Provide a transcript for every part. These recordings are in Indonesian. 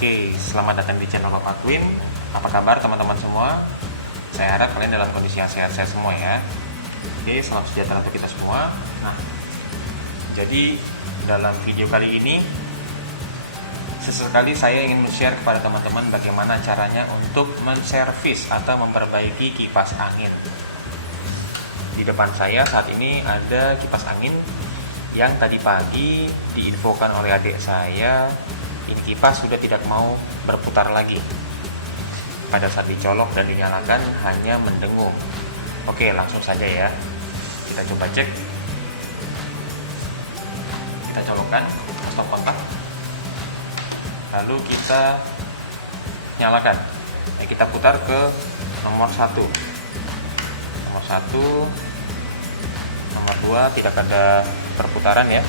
Oke, selamat datang di channel Bapak Queen. Apa kabar teman-teman semua? Saya harap kalian dalam kondisi yang sehat-sehat semua ya. Oke, salam sejahtera untuk kita semua. Nah, jadi dalam video kali ini sesekali saya ingin men-share kepada teman-teman bagaimana caranya untuk menservis atau memperbaiki kipas angin. Di depan saya saat ini ada kipas angin yang tadi pagi diinfokan oleh adik saya, ini kipas sudah tidak mau berputar lagi. Pada saat dicolok dan dinyalakan hanya mendengung. Oke, langsung saja ya. Kita coba cek. Kita colokkan stop kontak. Lalu kita nyalakan. Nah, kita putar ke nomor 1. Nomor 1, nomor 2 tidak ada perputaran ya.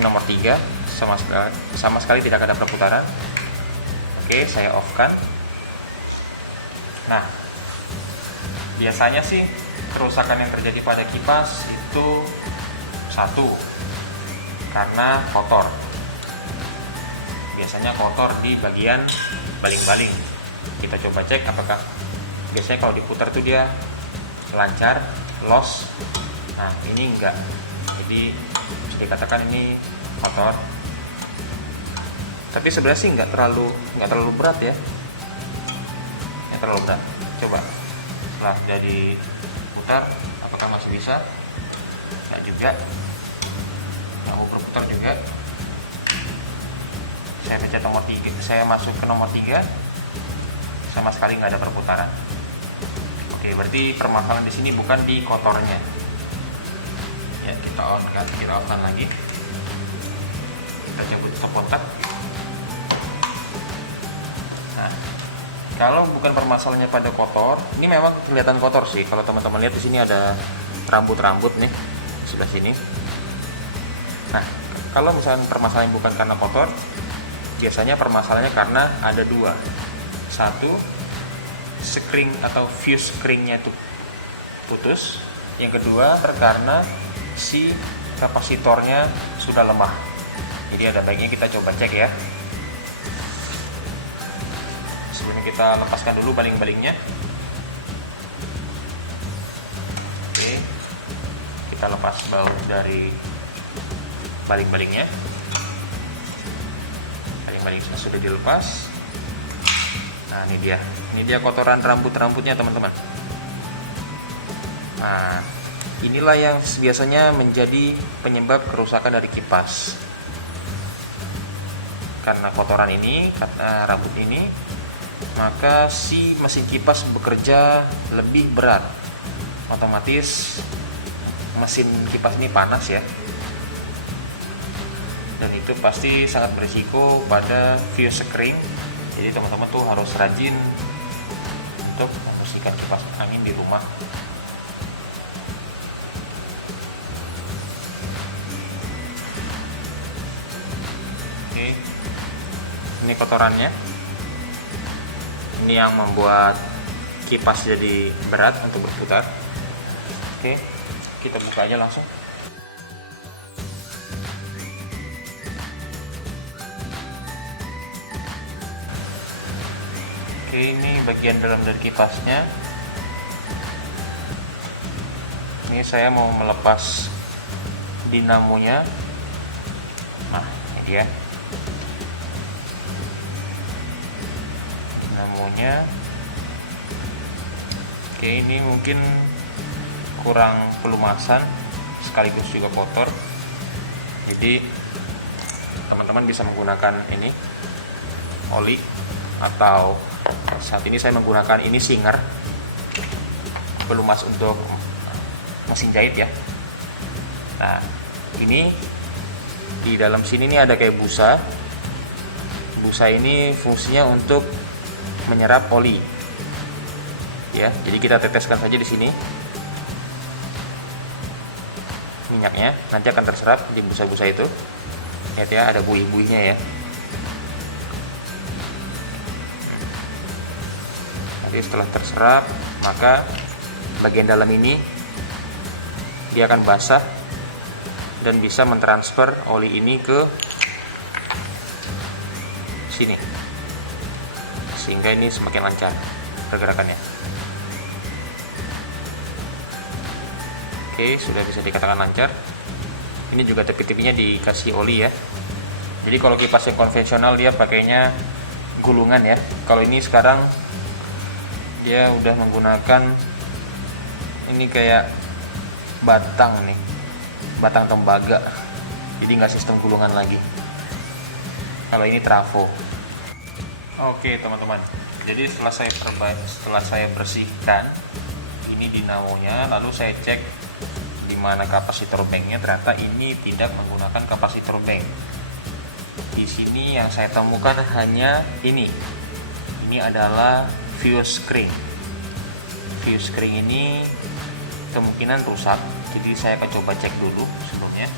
Nomor 3 sama sekali tidak ada perputaran. Oke, saya off kan. Nah, biasanya sih kerusakan yang terjadi pada kipas itu satu, karena kotor. Biasanya kotor di bagian baling-baling. Kita coba cek apakah biasanya kalau diputar tuh dia lancar, los. Nah, ini enggak. Jadi bisa dikatakan ini kotor. Tapi sebenarnya sih nggak terlalu berat ya. Nggak terlalu berat. Coba setelah jadi putar, apakah masih bisa? Nggak juga. Nggak mau berputar juga. Saya pencet nomor 3, saya masuk ke nomor 3, sama sekali nggak ada perputaran. Oke, berarti permasalahan di sini bukan di kotornya. Ya, kita on lagi. Kita cabut stop kontak. Nah, kalau bukan permasalahannya pada kotor, ini memang kelihatan kotor sih. Kalau teman-teman lihat di sini ada rambut-rambut nih sebelah sini. Nah, kalau misalnya permasalahan bukan karena kotor, biasanya permasalahannya karena ada dua. Satu, spring atau fuse springnya itu putus. Yang kedua, karena si kapasitornya sudah lemah. Jadi ada baiknya kita coba cek ya. Sebelumnya kita lepaskan dulu baling-balingnya. Oke, kita lepas baut dari baling-balingnya. Baling-balingnya sudah dilepas. Nah, ini dia kotoran rambut-rambutnya teman-teman. Nah, inilah yang biasanya menjadi penyebab kerusakan dari kipas. Karena kotoran ini, karena rambut ini, maka si mesin kipas bekerja lebih berat. Otomatis mesin kipas ini panas ya. Dan itu pasti sangat berisiko pada fuse spring. Jadi teman-teman tuh harus rajin untuk membersihkan kipas angin di rumah. Oke, ini kotorannya. Ini yang membuat kipas jadi berat untuk berputar. Oke, kita buka aja langsung. Oke, ini bagian dalam dari kipasnya. Ini saya mau melepas dinamonya. Nah, ini dia dinamonya. Oke, ini mungkin kurang pelumasan sekaligus juga kotor. Jadi teman-teman bisa menggunakan ini oli, atau saat ini saya menggunakan ini singer pelumas untuk mesin jahit ya. Nah, ini di dalam sini nih ada kayak busa. Busa ini fungsinya untuk menyerap oli. Ya, jadi kita teteskan saja di sini. Minyaknya nanti akan terserap di busa-busa itu. Lihat ya, ada buih-buihnya ya. Nanti setelah terserap, maka bagian dalam ini dia akan basah dan bisa mentransfer oli ini ke sini. sehingga ini semakin lancar pergerakannya. Oke, sudah bisa dikatakan lancar. Ini juga tepi-tepinya dikasih oli ya. Jadi kalau kipas yang konvensional dia pakainya gulungan ya. Kalau ini sekarang dia udah menggunakan ini kayak batang nih, batang tembaga. Jadi nggak sistem gulungan lagi. Kalau ini trafo. Oke teman-teman. Jadi setelah saya bersihkan ini dinamonya, lalu saya cek di mana kapasitor banknya. Ternyata ini tidak menggunakan kapasitor bank. Di sini yang saya temukan hanya ini. Ini adalah fuse spring. Fuse spring ini kemungkinan rusak. Jadi saya akan coba cek dulu sebelumnya.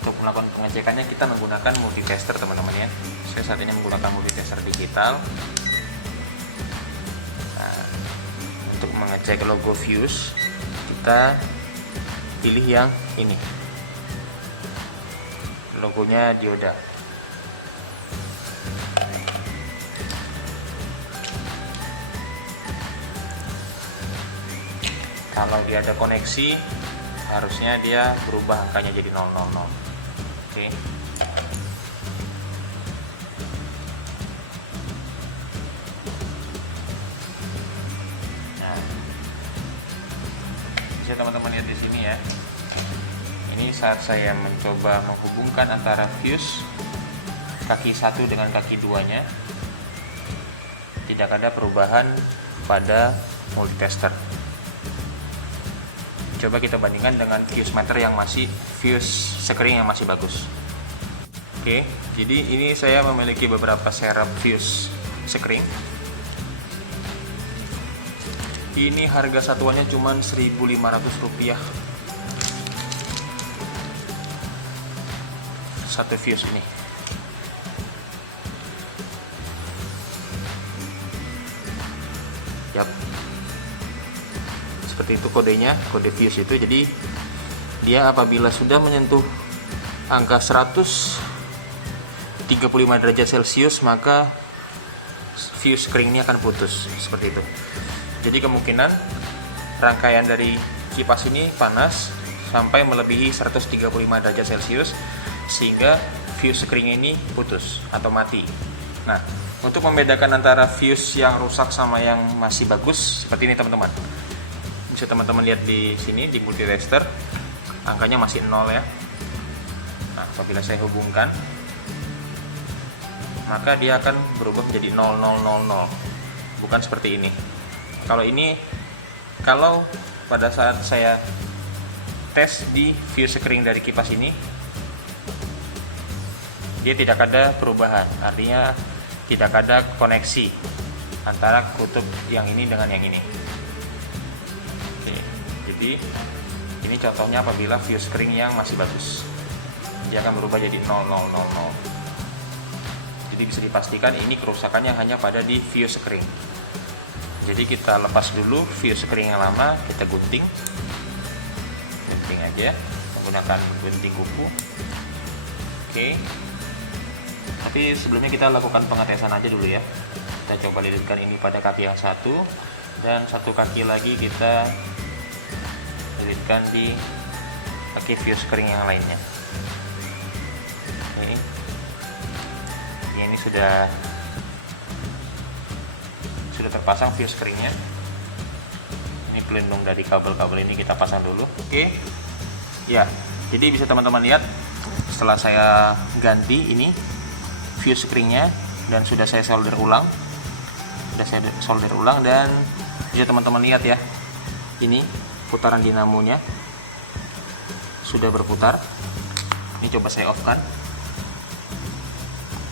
Untuk melakukan pengecekannya kita menggunakan multitester teman-teman ya. Saya saat ini menggunakan multitester digital. Nah, untuk mengecek logo fuse kita pilih yang ini, logonya dioda. Kalau dia ada koneksi harusnya dia berubah angkanya jadi 000. Oke. Bisa teman-teman lihat di sini ya. Ini saat saya mencoba menghubungkan antara fuse kaki 1 dengan kaki 2-nya, tidak ada perubahan pada multitester. Coba kita bandingkan dengan fuse meter yang masih fuse screen yang masih bagus. Oke, jadi ini saya memiliki beberapa serep fuse screen. Ini harga satuannya cuma Rp1.500 satu fuse ini. Yap, seperti itu kodenya, kode fuse itu. Jadi dia apabila sudah menyentuh angka 135 derajat Celcius maka fuse screen ini akan putus, seperti itu. Jadi kemungkinan rangkaian dari kipas ini panas sampai melebihi 135 derajat Celcius sehingga fuse screen ini putus atau mati. Nah, untuk membedakan antara fuse yang rusak sama yang masih bagus seperti ini teman-teman. Bisa teman-teman lihat di sini di multitester angkanya masih 0 ya. Nah, apabila saya hubungkan maka dia akan berubah menjadi 0000. Bukan seperti ini. Kalau pada saat saya tes di fuse screen dari kipas ini dia tidak ada perubahan, artinya tidak ada koneksi antara kutub yang ini dengan yang ini. Oke, jadi ini contohnya apabila fuse screen yang masih bagus, dia akan berubah jadi 0000. Jadi bisa dipastikan ini kerusakannya hanya pada di fuse screen. Jadi kita lepas dulu fuse screen yang lama, kita gunting aja menggunakan gunting kuku. Oke. Tapi sebelumnya kita lakukan pengetesan aja dulu ya. Kita coba lilitkan ini pada kaki yang satu dan satu kaki lagi kita lilitkan di kaki fuse screen yang lainnya. Ini sudah terpasang fuse screen-nya. Ini pelindung dari kabel-kabel ini kita pasang dulu. Oke. Ya, jadi bisa teman-teman lihat setelah saya ganti ini fuse screen-nya dan sudah saya solder ulang. Dan bisa teman-teman lihat ya. Ini putaran dinamonya sudah berputar. Ini coba saya off-kan.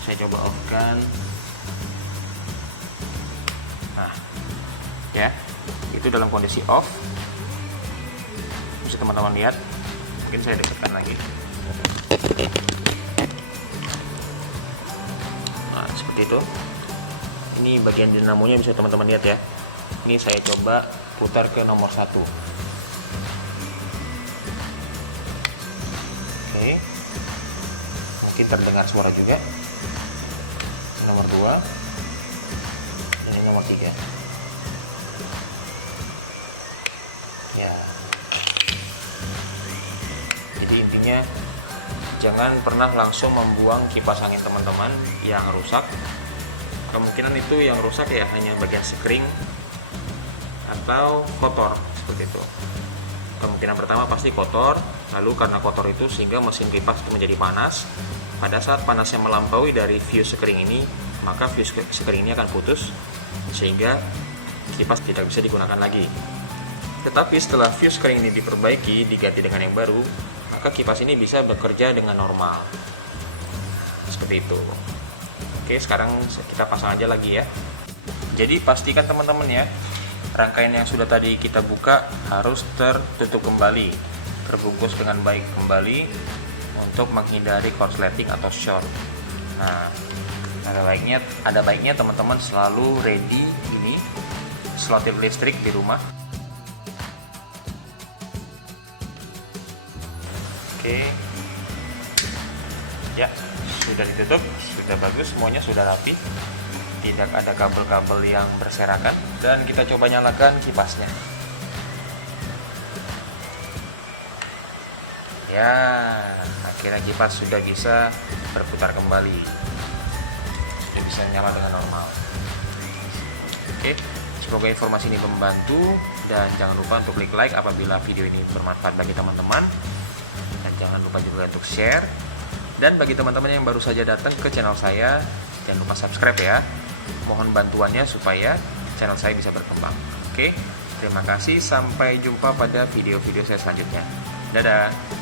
Saya coba off-kan. Nah, ya, itu dalam kondisi off. Bisa teman-teman lihat. Mungkin saya dekatkan lagi. Nah, seperti itu. Ini bagian dinamonya bisa teman-teman lihat ya. Ini saya coba putar ke nomor 1. Oke. Mungkin terdengar suara juga. nomor 2, ini nomor 3 ya. Jadi intinya jangan pernah langsung membuang kipas angin teman-teman yang rusak. Kemungkinan itu yang rusak ya hanya bagian sekring atau kotor, seperti itu. Kemungkinan pertama pasti kotor, lalu karena kotor itu sehingga mesin kipas itu menjadi panas. Pada saat panasnya melampaui dari fuse sekring ini, maka fuse sekring ini akan putus sehingga kipas tidak bisa digunakan lagi. Tetapi setelah fuse sekring ini diperbaiki, diganti dengan yang baru, maka kipas ini bisa bekerja dengan normal. Seperti itu. Oke, sekarang kita pasang aja lagi ya. Jadi pastikan teman-teman ya, rangkaian yang sudah tadi kita buka harus tertutup kembali, terbungkus dengan baik kembali untuk menghindari korsleting atau short. Nah, ada baiknya teman-teman selalu ready ini slotir listrik di rumah. Oke, ya sudah ditutup, sudah bagus, semuanya sudah rapi, tidak ada kabel-kabel yang berserakan. Dan kita coba nyalakan kipasnya. Ya, akhirnya kipas sudah bisa berputar kembali, sudah bisa nyala dengan normal. Oke, semoga informasi ini membantu, dan jangan lupa untuk klik like apabila video ini bermanfaat bagi teman-teman, dan jangan lupa juga untuk share. Dan bagi teman-teman yang baru saja datang ke channel saya, jangan lupa subscribe ya. Mohon bantuannya supaya channel saya bisa berkembang. Oke, terima kasih, sampai jumpa pada video-video saya selanjutnya. Dadah.